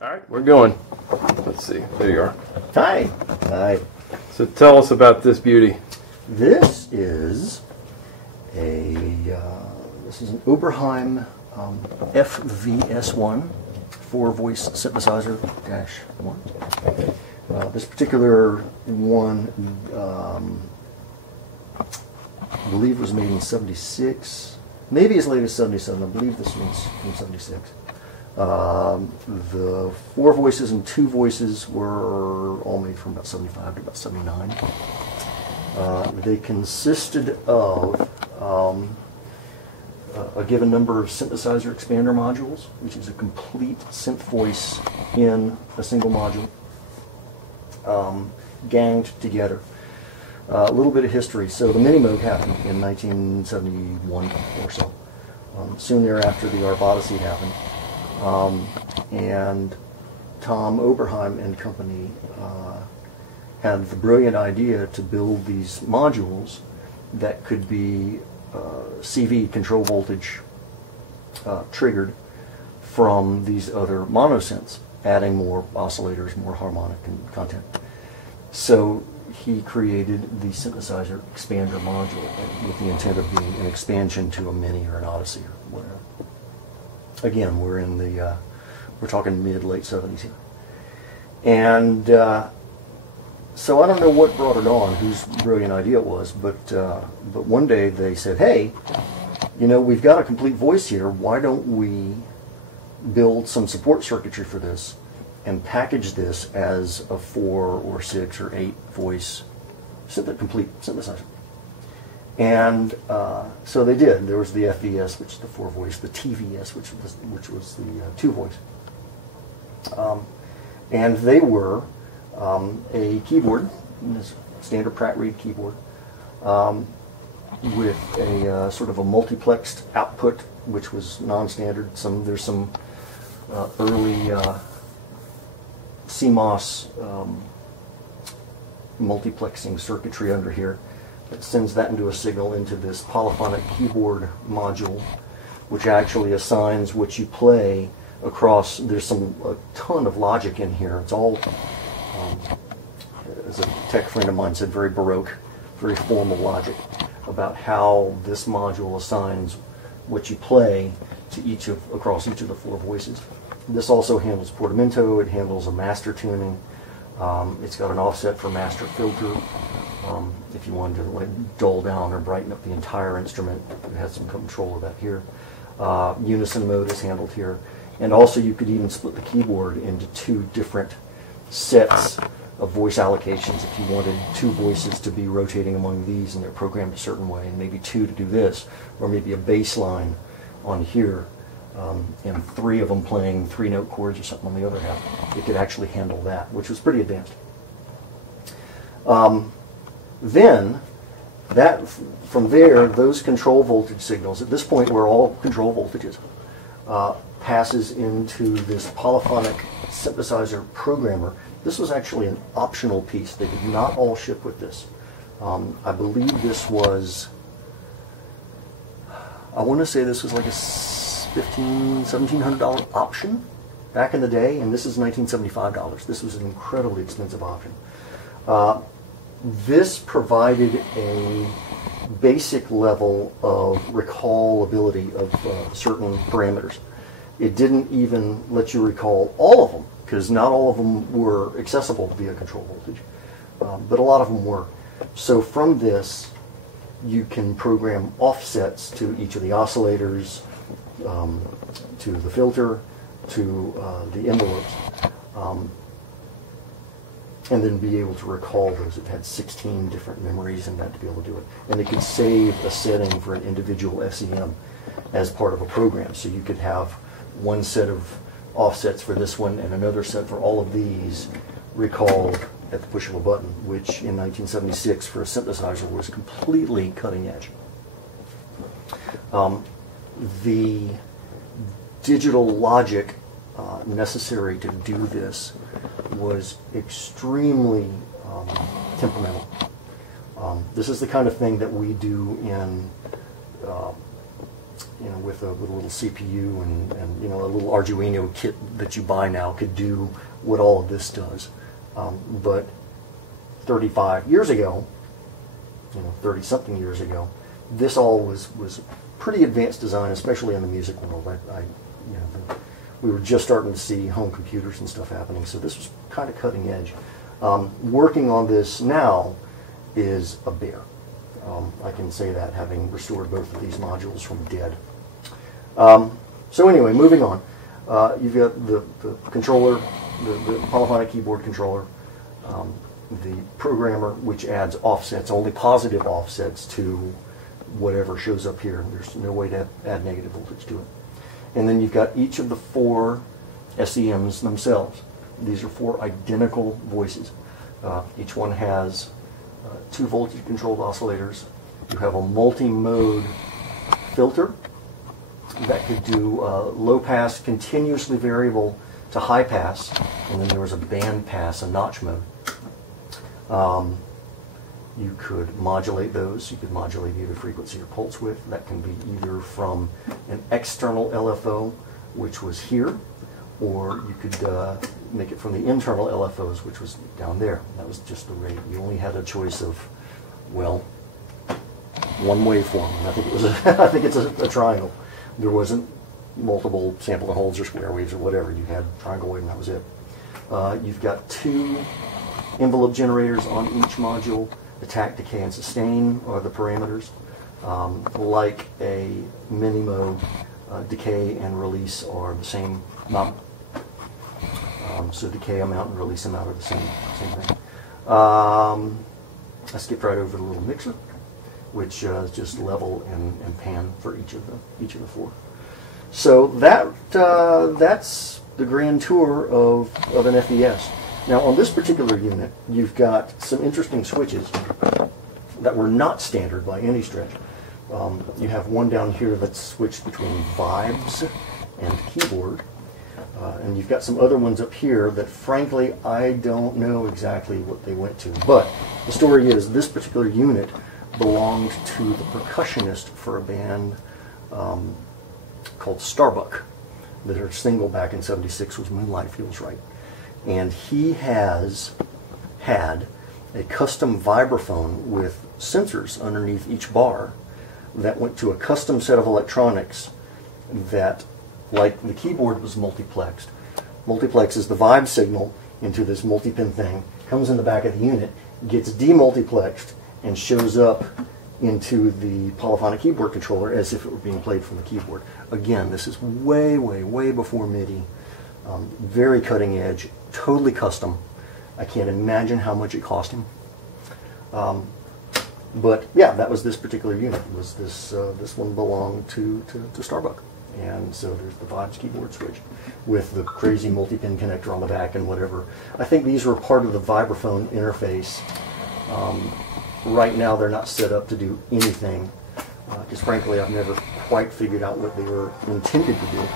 All right, we're going. Let's see. There you are. Hi. Hi. So tell us about this beauty. This is an Oberheim FVS1 4-voice synthesizer -1. This particular one, I believe, was made in '76. Maybe as late as '77. I believe this one's from '76. The 4 voices and 2 voices were all made from about '75 to about '79. They consisted of a given number of synthesizer expander modules, which is a complete synth voice in a single module, ganged together. A little bit of history. So the mini-moog happened in 1971 or so. Soon thereafter, the ARP Odyssey happened. And Tom Oberheim and company had the brilliant idea to build these modules that could be CV, control voltage, triggered from these other monosynths, adding more oscillators, more harmonic and content. So he created the synthesizer expander module with the intent of being an expansion to a Mini or an Odyssey or whatever. Again, we're talking mid-late '70s here. And so I don't know what brought it on, whose brilliant idea it was, but one day they said, hey, you know, we've got a complete voice here. Why don't we build some support circuitry for this and package this as a 4 or 6 or 8 voice complete synthesizer? And so they did. There was the FVS, which is the 4 voice, the TVS, which was the 2 voice. And they were a keyboard, this standard Pratt Reed keyboard, with a sort of a multiplexed output, which was non-standard. There's some early CMOS multiplexing circuitry under here that sends that into a signal into this polyphonic keyboard module, which actually assigns what you play across. There's a ton of logic in here. It's all, as a tech friend of mine said, very baroque, very formal logic about how this module assigns what you play to across each of the 4 voices. This also handles portamento. It handles a master tuning. It's got an offset for master filter. If you wanted to like dull down or brighten up the entire instrument, it has some control of that here. Unison mode is handled here. And also you could even split the keyboard into 2 different sets of voice allocations if you wanted 2 voices to be rotating among these and they're programmed a certain way, and maybe 2 to do this, or maybe a bass line on here, and 3 of them playing 3-note chords or something on the other half. It could actually handle that, which was pretty advanced. Then, from there, those control voltage signals, at this point where all control voltages, passes into this polyphonic synthesizer programmer. This was actually an optional piece. They did not all ship with this. I believe this was, I want to say this was like a $1,500, $1,700 option back in the day, and this is $1975. This was an incredibly expensive option. This provided a basic level of recallability of certain parameters. It didn't even let you recall all of them, because not all of them were accessible via control voltage, but a lot of them were. So from this, you can program offsets to each of the oscillators, to the filter, to the envelopes, and then be able to recall those. It had 16 different memories in that to be able to do it. And it could save a setting for an individual SEM as part of a program. So you could have one set of offsets for this one and another set for all of these recalled at the push of a button, which in 1976 for a synthesizer was completely cutting edge. The digital logic necessary to do this was extremely temperamental. This is the kind of thing that we do in you know, with a little CPU and you know, a little Arduino kit that you buy now could do what all of this does. But 35 years ago, you know, 30-something years ago, this all was pretty advanced design, especially in the music world. You know, we were just starting to see home computers and stuff happening, so this was kind of cutting edge. Working on this now is a bear. I can say that, having restored both of these modules from dead. So anyway, moving on. You've got the controller, the polyphonic keyboard controller, the programmer, which adds offsets, only positive offsets to whatever shows up here. There's no way to add negative voltage to it. And then you've got each of the 4 SEMs themselves. These are 4 identical voices. Each one has 2 voltage-controlled oscillators. You have a multi-mode filter that could do low-pass, continuously variable to high-pass, and then there was a band-pass, a notch mode. You could modulate those. You could modulate either frequency or pulse width. That can be either from an external LFO, which was here, or you could make it from the internal LFOs, which was down there. That was just the rate. You only had a choice of, well, one waveform. And I think it was I think it's a triangle. There wasn't multiple sample and holds or square waves or whatever. You had triangle wave and that was it. You've got 2 envelope generators on each module. Attack, decay, and sustain are the parameters. Like a mini mode, decay and release are the same amount. So decay amount and release amount are the same thing. I skipped right over the little mixer, which is just level and pan for each of the 4. So that's the grand tour of an FES. Now on this particular unit, you've got some interesting switches that were not standard by any stretch. You have one down here that's switched between vibes and keyboard. And you've got some other ones up here that, frankly, I don't know exactly what they went to. But the story is this particular unit belonged to the percussionist for a band called Starbuck. Their single back in '76 was Moonlight Feels Right. And he has had a custom vibraphone with sensors underneath each bar that went to a custom set of electronics that, like the keyboard, was multiplexed. Multiplexes the vibe signal into this multi-pin thing, comes in the back of the unit, gets demultiplexed, and shows up into the polyphonic keyboard controller as if it were being played from the keyboard. Again, this is way, way, way before MIDI. Very cutting edge, totally custom. I can't imagine how much it cost him. But yeah, that was this particular unit. It was this one belonged to Starbuck. And so there's the Vibes keyboard switch with the crazy multi-pin connector on the back and whatever. I think these were part of the vibraphone interface. Right now they're not set up to do anything, because frankly I've never quite figured out what they were intended to do.